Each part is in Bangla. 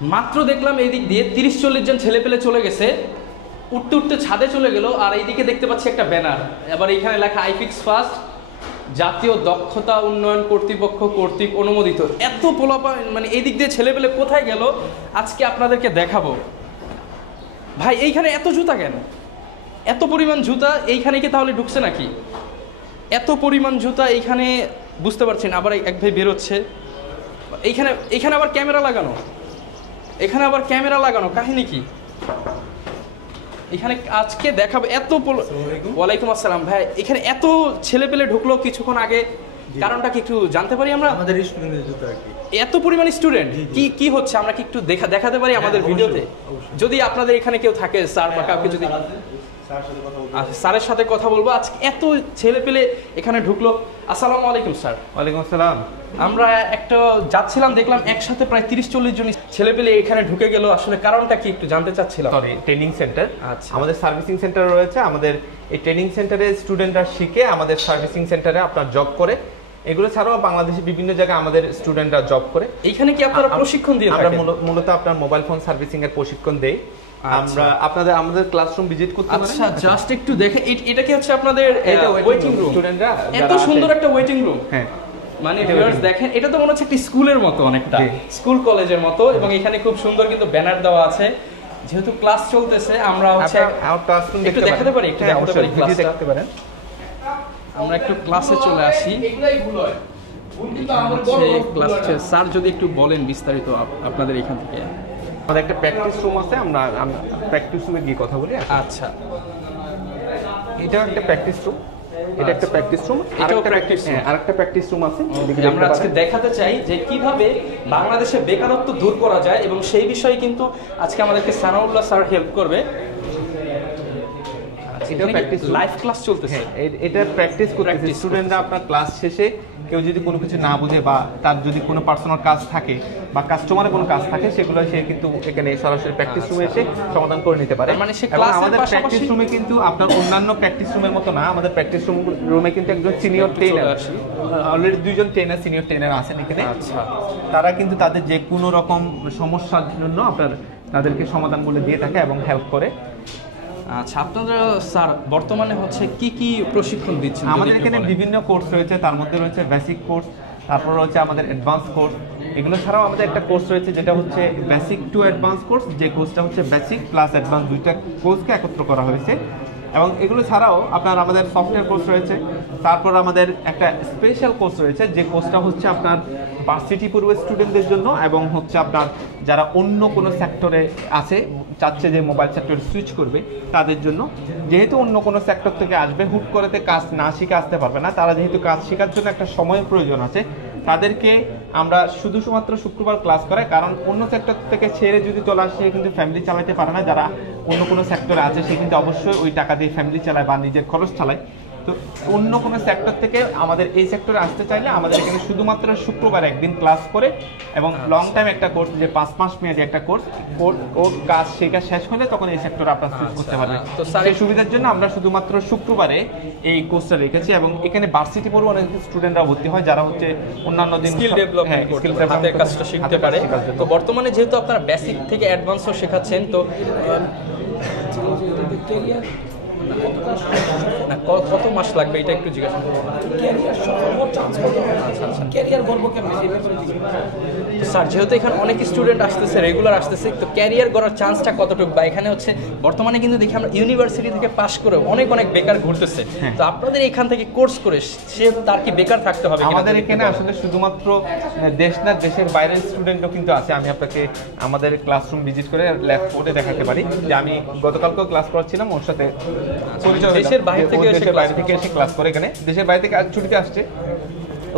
মাত্র দেখলাম এই দিক দিয়ে 30-40 জন ছেলে পেলে চলে গেছে, উঠতে উঠতে ছাদে চলে গেল। আর এইদিকে দেখতে পাচ্ছি একটা ব্যানার, এবার এখানে লেখা আইফিক্স ফার্স্ট, জাতীয় দক্ষতা উন্নয়ন কর্তৃপক্ষ কর্তৃক অনুমোদিত। এত পোলাপা, মানে এই দিক দিয়ে ছেলে পেলে কোথায় গেল আজকে আপনাদেরকে দেখাবো। ভাই এইখানে এত জুতা কেন? এত পরিমাণ জুতা এইখানে কি তাহলে ঢুকছে নাকি? এত পরিমাণ জুতা এইখানে, বুঝতে পারছেন। আবার এক ভাই বেরোচ্ছে, এইখানে আবার ক্যামেরা লাগানো, এখানে আবার ক্যামেরা লাগানো, কাহিনী কি? এখানে আজকে দেখাবো এত। ওয়ালাইকুম আসসালাম ভাই, এখানে এত ছেলে পেলে ঢুকলো কিছুক্ষণ আগে, কারণটা কি একটু জানতে পারি আমরা? আমাদের স্টুডেন্টদের জুতো আর কি। এত পরিমাণ স্টুডেন্ট কি হচ্ছে আমরা কি একটু দেখাতে পারি আমাদের ভিডিওতে? যদি আপনাদের এখানে কেউ থাকে স্যার বা কাউকে, যদি স্যারের সাথে কথা বলবো। আজকে এত ছেলে পেলে এখানে ঢুকলো। আসসালামু আলাইকুম স্যার। ওয়ালাইকুম আসসালাম। আমরা একটা যাচ্ছিলাম, দেখলাম একসাথে প্রায় 30-40 জন ছেলে পেলে এখানে ঢুকে গেল, আসলে কারণটা কি একটু জানতে চাচ্ছিলাম। Sorry, training centre. আচ্ছা, আমাদের সার্ভিসিং সেন্টার রয়েছে। আমাদের এই ট্রেনিং সেন্টারে স্টুডেন্টরা শিখে আমাদের সার্ভিসিং সেন্টারে আপনার জব করে। এগুলো ছাড়াও বাংলাদেশে বিভিন্ন জায়গায় আমাদের স্টুডেন্টরা জব করে। এইখানে কি আপনারা প্রশিক্ষণ দিয়ে থাকেন? আমরা মূলত আপনার মোবাইল ফোন সার্ভিসিং এর প্রশিক্ষণ দেই। আমরা আমাদের ক্লাসরুম ভিজিট করতে পারেন। আচ্ছা, জাস্ট একটু দেখে, এটা কি হচ্ছে আপনাদের ওয়েটিং রুম? স্টুডেন্টরা এত সুন্দর একটা ওয়েটিং রুম। হ্যাঁ, মানে ভিউয়ার্স দেখেন, এটা তো মনে হচ্ছে একটা স্কুলের মতো, অনেকটা স্কুল কলেজের মতো। এবং এখানে খুব সুন্দর কিন্তু ব্যানার দেওয়া আছে। যেহেতু ক্লাস চলতেছে, আমরা হচ্ছে একটু দেখাতে পারি, একটু দেখাতে পারি ক্লাসটা দেখতে পারেন। আমরা একটু ক্লাসে চলে আসি। স্যার যদি একটু বলেন বিস্তারিত আপনাদের এখান থেকে। আমাদের একটা প্র্যাকটিস রুম আছে, আমরা প্র্যাকটিস রুমে গিয়ে কথা বলি। আচ্ছা, এটা একটা প্র্যাকটিস রুম, এটা একটা প্র্যাকটিস রুম, এটাও প্র্যাকটিস রুম। আরেকটা প্র্যাকটিস রুম আছে। আমরা আজকে দেখাতে চাই যে কিভাবে বাংলাদেশে বেকারত্ব দূর করা যায়, এবং সেই বিষয়ে কিন্তু আজকে আমাদেরকে সানাউল্লাহ স্যার হেল্প করবে। এটা প্র্যাকটিস লাইভ ক্লাস চলতেছে, এটা প্র্যাকটিস করতেছে স্টুডেন্টরা। আপনার ক্লাস শেষে কেউ যদি কোনো কিছু না বুঝে বা তার যদি কোনো পার্সোনাল কাজ থাকে বা কাস্টমারের কোনো কাজ থাকে, সেগুলো সে কিন্তু এখানে সরাসরি প্র্যাকটিস রুমে এসে সমাধান করে নিতে পারে। মানে সে এবং আমাদের প্র্যাকটিস রুমে কিন্তু আপনার অন্যান্য প্র্যাকটিস রুমের মতো না। আমাদের প্র্যাকটিস রুমে কিন্তু একজন সিনিয়র ট্রেনার, অলরেডি 2 জন সিনিয়র ট্রেনার আছেন এখানে। আচ্ছা, তারা কিন্তু তাদের যে কোনো রকম সমস্যার জন্য তাদেরকে সমাধানগুলো দিয়ে থাকে এবং হেল্প করে। আচ্ছা, আপনারা স্যার বর্তমানে হচ্ছে কি প্রশিক্ষণ দিচ্ছেন? আমাদের এখানে বিভিন্ন কোর্স রয়েছে, তার মধ্যে রয়েছে বেসিক কোর্স, তারপর রয়েছে আমাদের অ্যাডভান্স কোর্স। এগুলো ছাড়াও আমাদের একটা কোর্স রয়েছে যেটা হচ্ছে বেসিক টু অ্যাডভান্স কোর্স, যে কোর্সটা হচ্ছে বেসিক প্লাস অ্যাডভান্স, দুইটা কোর্সকে একত্র করা হয়েছে। এবং এগুলো ছাড়াও আপনার আমাদের সফটওয়্যার কোর্স রয়েছে। তারপর আমাদের একটা স্পেশাল কোর্স রয়েছে, যে কোর্সটা হচ্ছে আপনার ভার্সিটি পূর্ব স্টুডেন্টদের জন্য, এবং হচ্ছে আপনার যারা অন্য কোনো সেক্টরে আছে, চাচ্ছে যে মোবাইল সেক্টরে সুইচ করবে, তাদের জন্য। যেহেতু অন্য কোনো সেক্টর থেকে আসবে, হুট করেতে কাজ না শিখে আসতে পারবে না, তারা যেহেতু কাজ শেখার জন্য একটা সময়ের প্রয়োজন আছে, তাদেরকে আমরা শুধুমাত্র শুক্রবার ক্লাস করাই। কারণ অন্য সেক্টর থেকে ছেড়ে যদি চলে আসে, কিন্তু ফ্যামিলি চালাতে পারে না। যারা অন্য কোনো সেক্টরে আছে, সে কিন্তু অবশ্যই ওই টাকা দিয়ে ফ্যামিলি চালায় বা নিজের খরচ চালায়। তো অন্য কোনো সেক্টর থেকে আমাদের এই সেক্টরে আসতে চাইলে আমাদের এখানে শুধুমাত্র শুক্রবার একদিন ক্লাস করে, এবং লং টাইম একটা কোর্স, যে 5 মাস মেয়াদী একটা কোর্স, ওর কাজ শেখা শেষ হলে তখন এই সেক্টরে আপনার সুইচ করতে পারবে। তো সেই সুবিধার জন্য আমরা শুধুমাত্র শুক্রবারে এই কোর্সটা রেখেছি। এবং এখানে ভার্সিটি পড়বে অনেক স্টুডেন্টরা ভর্তি হয়, যারা হচ্ছে অন্যান্য দিন স্কিল ডেভেলপমেন্ট করতে পারে, হাতের কাজটা শিখতে পারে। তো বর্তমানে যেহেতু আপনারা বেসিক থেকে অ্যাডভান্সও শেখাচ্ছেন, তো না কত মাস লাগবে এটা একটু জিজ্ঞাসা করুন। ক্যারিয়ার গড়বো কেমনে? স্যার যেহেতু এখানে অনেক স্টুডেন্ট আসতেছে, রেগুলার আসতেছে, তো ক্যারিয়ার গড়ার চান্সটা কতটুকু? বা এখানে হচ্ছে বর্তমানে কিন্তু দেখি আমরা ইউনিভার্সিটি থেকে পাশ করে অনেক বেকার ঘুরতেছে, তো আপনাদের এখান থেকে কোর্স করে সে তার কি বেকার থাকতে হবে? আমাদের এখানে আসলে শুধুমাত্র দেশ না, দেশের বাইরের স্টুডেন্টও কিন্তু আছে। আমি আপনাকে আমাদের ক্লাসরুম ভিজিট করে ল্যাব কোডে দেখাতে পারি, যে আমি গতকালকেও ক্লাস করাচ্ছিলাম, ওর সাথে দেশের বাইরে থেকে এসে ক্লাস করে। এখানে দেশের বাইরে থেকে আজ ছুটিতে আসছে,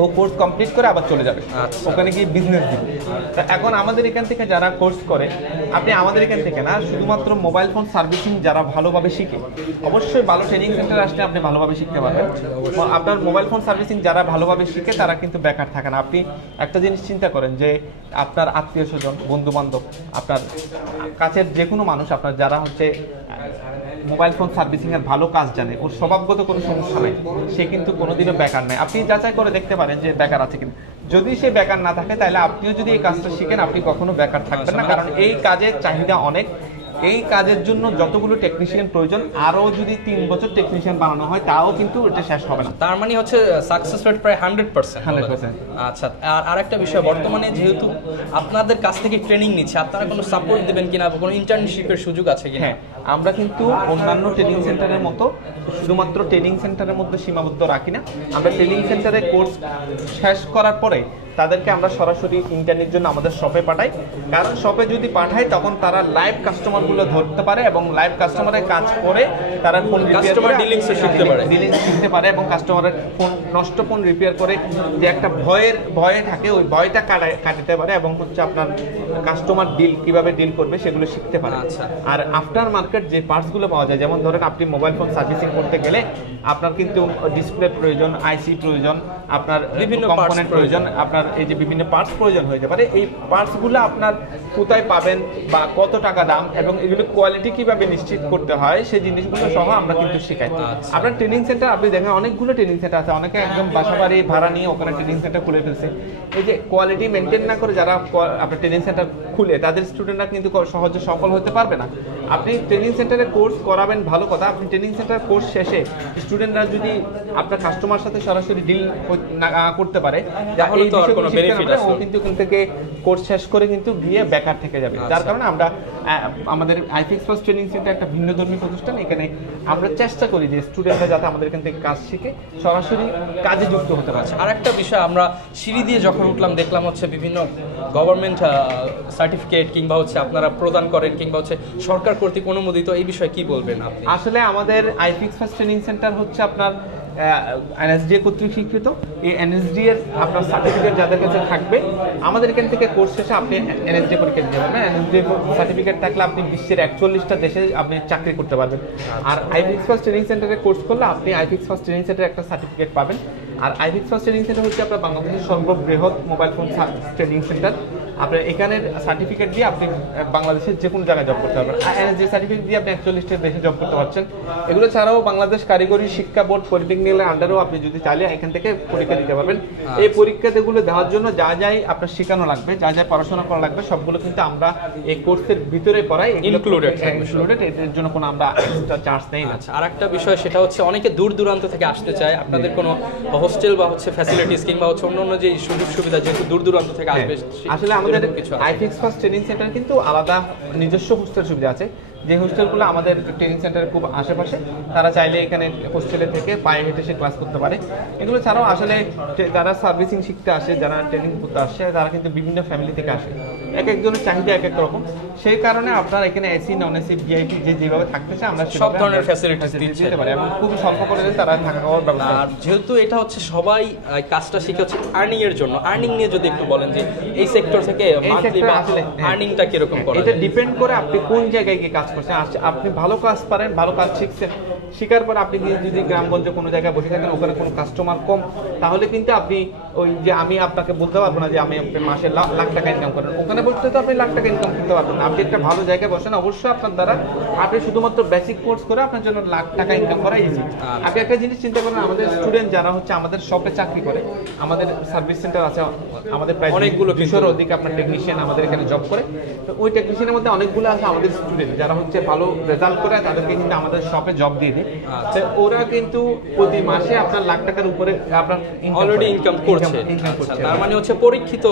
ও কোর্স কমপ্লিট করে আবার চলে যাবে, ওখানে গিয়ে বিজনেস দিবে। এখন আমাদের এখান থেকে যারা কোর্স করে, আপনি আমাদের এখান থেকে না, শুধুমাত্র মোবাইল ফোন সার্ভিসিং যারা ভালোভাবে শিখে, অবশ্যই ভালো ট্রেনিং সেন্টারে আসলে আপনি ভালোভাবে শিখতে পারবেন। আপনার মোবাইল ফোন সার্ভিসিং যারা ভালোভাবে শিখে, তারা কিন্তু বেকার থাকে না। আপনি একটা জিনিস চিন্তা করেন, যে আপনার আত্মীয় স্বজন, বন্ধু বান্ধব, আপনার কাছের যে কোনো মানুষ, আপনার যারা হচ্ছে মোবাইল ফোন সার্ভিসিং এর ভালো কাজ জানে, ওর স্বভাবগত কোনো সমস্যা নেই, সে কিন্তু কোনোদিনও বেকার নেই। আপনি যাচাই করে দেখতে পারেন যে বেকার আছে কিনা। যদি সে বেকার না থাকে তাহলে আপনিও যদি এই কাজটা শিখেন আপনি কখনো বেকার থাকবেন না, কারণ এই কাজের চাহিদা অনেক। এই কাজের জন্য যতগুলো টেকনিশিয়ান প্রয়োজন, আরো যদি 3 বছর টেকনিশিয়ান বানানো হয় তাও কিন্তু এটা শেষ হবে না। তার মানে হচ্ছে সাকসেস রেট প্রায় 100%। 100%। আচ্ছা, আর আরেকটা বিষয়, বর্তমানে যেহেতু আপনাদের কাছ থেকে ট্রেনিং নিচ্ছে, আপনারা কোনো সাপোর্ট দেবেন কিনা, কোনো ইন্টার্নশিপের সুযোগ আছে কিনা? হ্যাঁ, আমরা কিন্তু অন্যান্য ট্রেনিং সেন্টারের মতো শুধুমাত্র ট্রেনিং সেন্টারের মধ্যে সীমাবদ্ধ রাখি না। আমরা ট্রেনিং সেন্টারে কোর্স শেষ করার পরে তাদেরকে আমরা সরাসরি ইন্টার্নের জন্য আমাদের শপে পাঠাই, কারণ শপে যদি পাঠাই তখন তারা লাইভ কাস্টমারগুলো ধরতে পারে এবং লাইভ কাস্টমারের কাজ করে তারা ফোন কাস্টমার ডিলিংস শিখতে পারে এবং কাস্টমারের ফোন নষ্ট ফোন রিপেয়ার করে যে একটা ভয়ে থাকে ওই ভয়টা কাটাতে পারে এবং হচ্ছে আপনার কাস্টমার কিভাবে ডিল করবে সেগুলো শিখতে পারে। আর আফটার মার্কেট যে পার্টসগুলো পাওয়া যায়, যেমন ধরেন আপনি মোবাইল ফোন সার্ভিসিং করতে গেলে আপনার কিন্তু ডিসপ্লে প্রয়োজন, আইসি প্রয়োজন, আপনার বিভিন্ন কম্পোনেন্ট প্রয়োজন, আপনার এই যে বিভিন্ন পার্টস প্রয়োজন হতে পারে। এই পার্টসগুলো আপনার কোথায় পাবেন বা কত টাকা দাম এবং এগুলো কোয়ালিটি কিভাবে নিশ্চিত করতে হয় সেই জিনিসগুলো সহ আমরা কিন্তু শেখাই। আপনার ট্রেনিং সেন্টার আপনি দেখেন অনেকগুলো ট্রেনিং সেন্টার আছে, অনেকে একদম বাসা বাড়ি ভাড়া নিয়ে ওখানে ট্রেনিং সেন্টার খুলে ফেলছে। এই যে কোয়ালিটি মেনটেন না করে যারা আপনার ট্রেনিং সেন্টার খুলে তাদের স্টুডেন্টরা কিন্তু সহজে সফল হতে পারবে না। আপনি ট্রেনিং সেন্টারে কোর্স করাবেন ভালো কথা, আপনি ট্রেনিং সেন্টার কোর্স শেষে স্টুডেন্টরা যদি আপনার কাস্টমার সাথে সরাসরি ডিল করতে পারে তাহলে তো কোনো বেনিফিট আছে, ও কিন্তু এখান থেকে কোর্স শেষ করে কিন্তু গিয়ে বেকার থেকে যাবে। যার কারণে আমরা আমাদের আইফিক্স ফার্স্ট ট্রেনিং সেন্টার একটা ভিন্নধর্মী প্রতিষ্ঠান, এখানে আমরা চেষ্টা করি যে স্টুডেন্টরা যাতে আমাদের এখান থেকে কাজ শিখে সরাসরি কাজে যুক্ত হতে পারে। আর একটা বিষয়, আমরা সিঁড়ি দিয়ে যখন উঠলাম দেখলাম হচ্ছে বিভিন্ন গভর্নমেন্ট সার্টিফিকেট কিংবা হচ্ছে আপনারা প্রদান করেন কিংবা হচ্ছে সরকার কর্তৃক অনুমোদিত, এই বিষয়ে কি বলবেন আপনি? আসলে আমাদের আইফিক্স ফার্স্ট ট্রেনিং সেন্টার হচ্ছে আপনার এনএসডি কর্তৃক স্বীকৃত। এই এনএসডি এর আপনার সার্টিফিকেট যাদের কাছে থাকবে আমাদের এখান থেকে কোর্স শেষে আপনি এনএসডি পরীক্ষা দিতে পারবেন। এনএসডি সার্টিফিকেট থাকলে আপনি বিশ্বের 41টা দেশে আপনি চাকরি করতে পারবেন। আর আইফিক্স ফার্স্ট ট্রেনিং সেন্টারে কোর্স করলে আপনি আইফিক্স ফার্স্ট ট্রেনিং সেন্টারে একটা সার্টিফিকেট পাবেন। আর আইফিক্স ফার্স্ট ট্রেনিং সেন্টার হচ্ছে আপনার বাংলাদেশের সর্ববৃহৎ মোবাইল ফোন ট্রেনিং সেন্টার। আপনার এখানের সার্টিফিকেট দিয়ে আপনি বাংলাদেশের যে কোনো জায়গায় জব করতে পারবেন। এনএসডি সার্টিফিকেট দিয়ে আপনি 41টা দেশে জব করতে পারছেন। এগুলো ছাড়াও বাংলাদেশ কারিগরি শিক্ষা বোর্ড পলিটেকনিক্যালের আন্ডারেও আপনি যদি চাইলে এখান থেকে পরীক্ষা দিতে পারবেন। এই পরীক্ষাগুলো দেওয়ার জন্য যা যাই আপনার শেখানো লাগবে, যা যা পড়াশোনা করা লাগবে সবগুলো কিন্তু আমরা এই কোর্সের ভিতরে পড়াই, ইনক্লুডেড। এর জন্য কোনো আমরা এক্সট্রা চার্জ নেই না। আর একটা বিষয় সেটা হচ্ছে অনেকে দূর দূরান্ত থেকে আসতে চায়, আপনাদের কোনো হোস্টেল বা হচ্ছে ফ্যাসিলিটিস কিংবা হচ্ছে অন্যান্য যে সুযোগ সুবিধা যেহেতু দূর দূরান্ত থেকে আসবে? আসলে আমাদের আইফিক্স ফার্স্ট ট্রেনিং সেন্টার কিন্তু আলাদা নিজস্ব হোস্টেল সুবিধা আছে, যে হোস্টেলগুলো আমাদের ট্রেনিং সেন্টারের খুব আশেপাশে, তারা চাইলে এখানে হোস্টেলে থেকে পায়ে হেঁটে সে ক্লাস করতে পারে। এগুলো ছাড়াও আসলে যারা সার্ভিসিং শিখতে আসে, যারা ট্রেনিং করতে আসে, তারা কিন্তু বিভিন্ন ফ্যামিলি থেকে আসে, এক একজনের চাহিদা এক এক রকম। সেই কারণে আপনার এখানে এসি নন এসি ভিআইপি যেভাবে থাকতে চায় আমরা সব ধরনের ফ্যাসিলিটিস দিতে পারি এবং খুবই স্বল্প করে তারা থাকা খাওয়ার ব্যবস্থা। আর যেহেতু এটা হচ্ছে সবাই কাজটা শিখে হচ্ছে আর্নিং এর জন্য, আর্নিং নিয়ে যদি একটু বলেন যে এই সেক্টর থেকে মান্থলি আর্নিংটা কিরকম করা যায়? এটা ডিপেন্ড করে আপনি কোন জায়গায় গিয়ে কাজ করছেন। আপনি ভালো কাজ পারেন, ভালো কাজ শিখছেন, শিখার পর আপনি যদি গ্রামগঞ্জে কোনো জায়গায় বসে থাকেন ওখানে কোনো কাস্টমার কম, তাহলে কিন্তু আপনি ওই যে আমি আপনাকে বলতে পারবো না যে আমি মাসে লাখ টাকা ইনকাম করেন, ওখানে বলতে তো আপনি লাখ টাকা ইনকাম করতে পারবেন না। আপনি একটা ভালো জায়গায় বসেন, অবশ্যই আপনার দ্বারা আপনি শুধুমাত্র বেসিক কোর্স করে আপনার জন্য লাখ টাকা ইনকাম করা ইজি। আপনি একটা জিনিস চিন্তা করেন, আমাদের স্টুডেন্ট যারা হচ্ছে আমাদের শপে চাকরি করে, আমাদের সার্ভিস সেন্টার আছে, আমাদের প্রায় অনেকগুলো 200-এর অধিক আপনার টেকনিশিয়ান আমাদের এখানে জব করে। তো ওই টেকনিশিয়ানের মধ্যে অনেকগুলো আছে আমাদের স্টুডেন্ট যারা হচ্ছে ভালো রেজাল্ট করে, তাদেরকে কিন্তু আমাদের শপে জব দিয়ে দিই। ওরা কিন্তু প্রতি মাসে আপনার লাখ টাকার উপরে আপনার অলরেডি ইনকাম করছে। তার মানে হচ্ছে পরীক্ষিত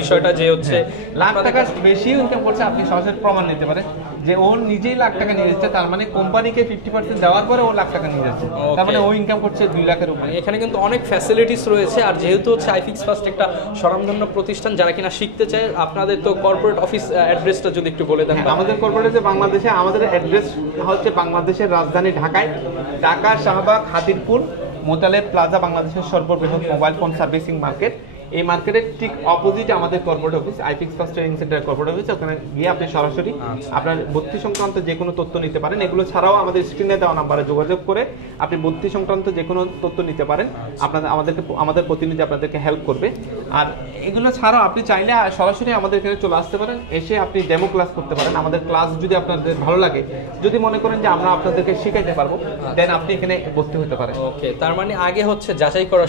বিষয়টা যে হচ্ছে লাখ টাকা বেশি ইনকাম করছে, আপনি সরাসরি প্রমাণ নিতে পারেন যে ও নিজেই লাখ টাকা নিয়ে যাচ্ছে, তার মানে কোম্পানিকে 50% দেওয়ার পরে ও লাখ টাকা নিয়ে যাচ্ছে, তার মানে ও ইনকাম করছে 2 লাখের উপরে। এখানে কিন্তু অনেক ফ্যাসিলিটিস রয়েছে। আর যেহেতু হচ্ছে আইফিক্স ফার্স্ট একটা স্বনামধন্য প্রতিষ্ঠান, যারা কিনা শিখতে চায়, আপনাদের তো কর্পোরেট অফিস অ্যাড্রেসটা যদি একটু বলে দেন। আমাদের কর্পোরেটে বাংলাদেশে আমাদের অ্যাড্রেস হচ্ছে বাংলাদেশের রাজধানী ঢাকায়, ঢাকা শাহবাগ হাতিরপুল মোতালেব প্লাজা, বাংলাদেশের সর্ববৃহৎ মোবাইল ফোন সার্ভিসিং মার্কেট। এই মার্কেটের ঠিক অপোজিট আমাদের corporate office, iFix first training centre corporate office. ওখানে গিয়ে আপনি সরাসরি আপনার ভর্তি সংক্রান্ত যে কোনো তথ্য নিতে পারেন। এগুলো ছাড়াও আমাদের স্ক্রিনে দেওয়া নাম্বারে যোগাযোগ করে আপনি ভর্তি সংক্রান্ত যে কোনো তথ্য নিতে পারেন। আমাদের প্রতিনিধি আপনাদেরকে হেল্প করবে। আর এগুলো ছাড়াও আপনি চাইলে সরাসরি আমাদের এখানে চলে আসতে পারেন, এসে আপনি ডেমো ক্লাস করতে পারেন। আমাদের ক্লাস যদি আপনাদের ভালো লাগে, যদি মনে করেন যে আমরা আপনাদেরকে শিখাইতে পারবো, দেন আপনি এখানে ভর্তি হতে পারেন। ওকে, তার মানে আগে হচ্ছে যাচাই করার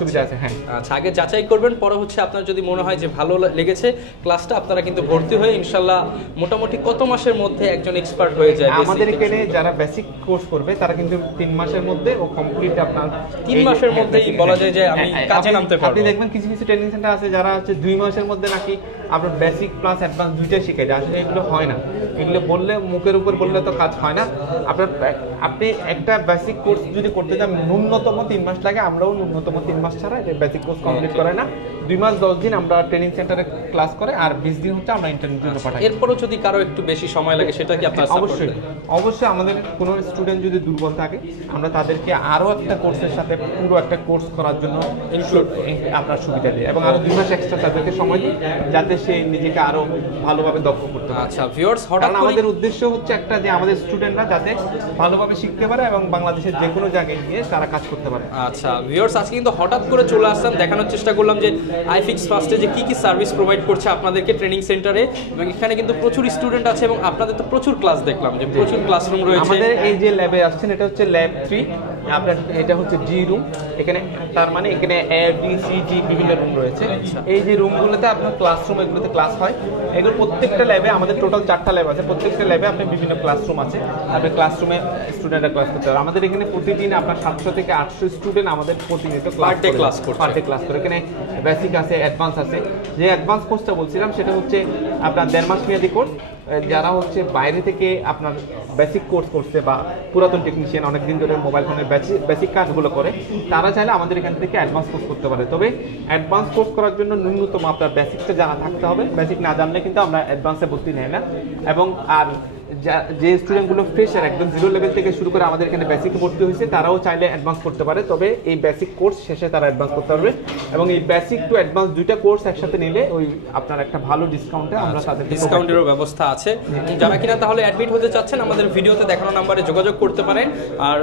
সুবিধা আছে। হ্যাঁ, আচ্ছা, আগে যাচাই করে করবেন, পরে হচ্ছে আপনার যদি মনে হয় যে ভালো লেগেছে ক্লাসটা, আপনারা কিন্তু ভর্তি হয়ে ইনশাল্লাহ মোটামুটি কত মাসের মধ্যে একজন এক্সপার্ট হয়ে যায়? আমাদের এখানে যারা বেসিক কোর্স করবে তারা কিন্তু 3 মাসের মধ্যে ও কমপ্লিট আপনার 3 মাসের মধ্যেই বলা যায় যে আমি কাজে নামতে পারবো। আপনি দেখবেন কিছু কিছু ট্রেনিং সেন্টার আছে যারা হচ্ছে 2 মাসের মধ্যে নাকি আপনার বেসিক প্লাস অ্যাডভান্স দুইটা শিখে যায়। আসলে এগুলো হয় না, এগুলো বললে মুখের উপর বললে তো কাজ হয় না। আপনি একটা বেসিক কোর্স যদি করতে যান ন্যূনতম 3 মাস লাগে, আমরাও ন্যূনতম 3 মাস ছাড়া এটা বেসিক কোর্স কমপ্লিট করে না। 2 মাস 10 দিন আমরা ট্রেনিং সেন্টারে ক্লাস করে, আর 20 দিন হচ্ছে আমরা ইন্টারনেট জন্য পাঠাই। এরপরও যদি কারো একটু বেশি সময় লাগে সেটা কি আপনারা সাপোর্ট অবশ্যই করেন? অবশ্যই আমাদের কোনো স্টুডেন্ট যদি দুর্বল থাকে আমরা তাদেরকে আরো একটা কোর্সের সাথে পুরো একটা কোর্স করার জন্য আপনার সুবিধা দিই, এবং আরো 2 মাস এক্সট্রা তাদেরকে সময় দিই যাতে সে নিজেকে আরো ভালোভাবে দক্ষ করতে পারে। আচ্ছা ভিউয়ার্স, হঠাৎ করে আমাদের উদ্দেশ্য হচ্ছে একটা যে আমাদের স্টুডেন্টরা যাতে ভালোভাবে শিখতে পারে এবং বাংলাদেশের যে কোনো জায়গায় গিয়ে তারা কাজ করতে পারে। আচ্ছা ভিউয়ার্স, আজকে কিন্তু হঠাৎ করে চলে আসলাম, দেখানোর চেষ্টা করলাম যে আইফিক্স ফার্স্টে যে কি সার্ভিস প্রোভাইড করছে আপনাদেরকে ট্রেনিং সেন্টারে, এবং এখানে কিন্তু প্রচুর স্টুডেন্ট আছে এবং আপনাদের তো প্রচুর ক্লাস দেখলাম যে প্রচুর ক্লাসরুম রয়েছে। আমাদের এই যে ল্যাবে আসছেন এটা হচ্ছে ল্যাব 3, আপনার এটা হচ্ছে জি রুম। এখানে তার মানে এখানে এ বি সি জি বিভিন্ন রুম রয়েছে। এই যে রুমগুলোতে আপনার ক্লাসরুম, এগুলোতে ক্লাস হয়। এগুলো প্রত্যেকটা ল্যাবে আমাদের টোটাল 4টা ল্যাব আছে, প্রত্যেকটা ল্যাবে আপনার বিভিন্ন ক্লাসরুম আছে, আপনি ক্লাসরুমে স্টুডেন্টরা ক্লাস করতে পারে। আমাদের এখানে প্রতিদিন আপনার 700 থেকে 800 স্টুডেন্ট আমাদের প্রতিনিয়ত পার ডে ক্লাস করে। এখানে বেসিক আছে, অ্যাডভান্স আছে। যে অ্যাডভান্স কোর্সটা বলছিলাম সেটা হচ্ছে আপনার 1.5 মাস মেয়াদি কোর্স। যারা হচ্ছে বাইরে থেকে আপনার বেসিক কোর্স করছে বা পুরাতন টেকনিশিয়ান অনেকদিন ধরে মোবাইল ফোনের বেসিক কাজগুলো করে, তারা চাইলে আমাদের এখান থেকে অ্যাডভান্স কোর্স করতে পারে। তবে অ্যাডভান্স কোর্স করার জন্য ন্যূনতম আপনার বেসিকটা জানা থাকতে হবে। বেসিক না জানলে কিন্তু আমরা অ্যাডভান্সে ভর্তি নেই না। এবং আর যে স্টুডেন্টগুলো ফ্রেশার একদম 0 লেভেল থেকে শুরু করে আমাদের এখানে বেসিকে ভর্তি হয়েছে, তারাও চাইলে অ্যাডভান্স করতে পারে। তবে এই বেসিক কোর্স শেষে তারা অ্যাডভান্স করতে পারবে, এবং এই বেসিক টু অ্যাডভান্স দুইটা কোর্স একসাথে নিলে ওই আপনার একটা ভালো ডিসকাউন্টে আমরা তাদের ডিসকাউন্টেরও ব্যবস্থা আছে। যারা কিনা তাহলে অ্যাডমিট হতে চাচ্ছেন আমাদের ভিডিওতে দেখানো নাম্বারে যোগাযোগ করতে পারেন। আর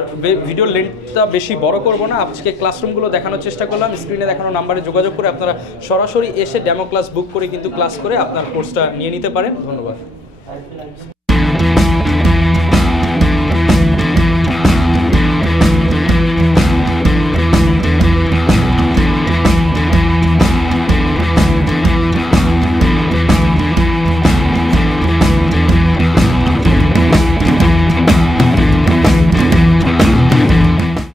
ভিডিও লেন্থটা বেশি বড় করব না, আজকে ক্লাসরুমগুলো দেখানোর চেষ্টা করলাম। স্ক্রিনে দেখানো নাম্বারে যোগাযোগ করে আপনারা সরাসরি এসে ডেমো ক্লাস বুক করে কিন্তু ক্লাস করে আপনার কোর্সটা নিয়ে নিতে পারেন। ধন্যবাদ।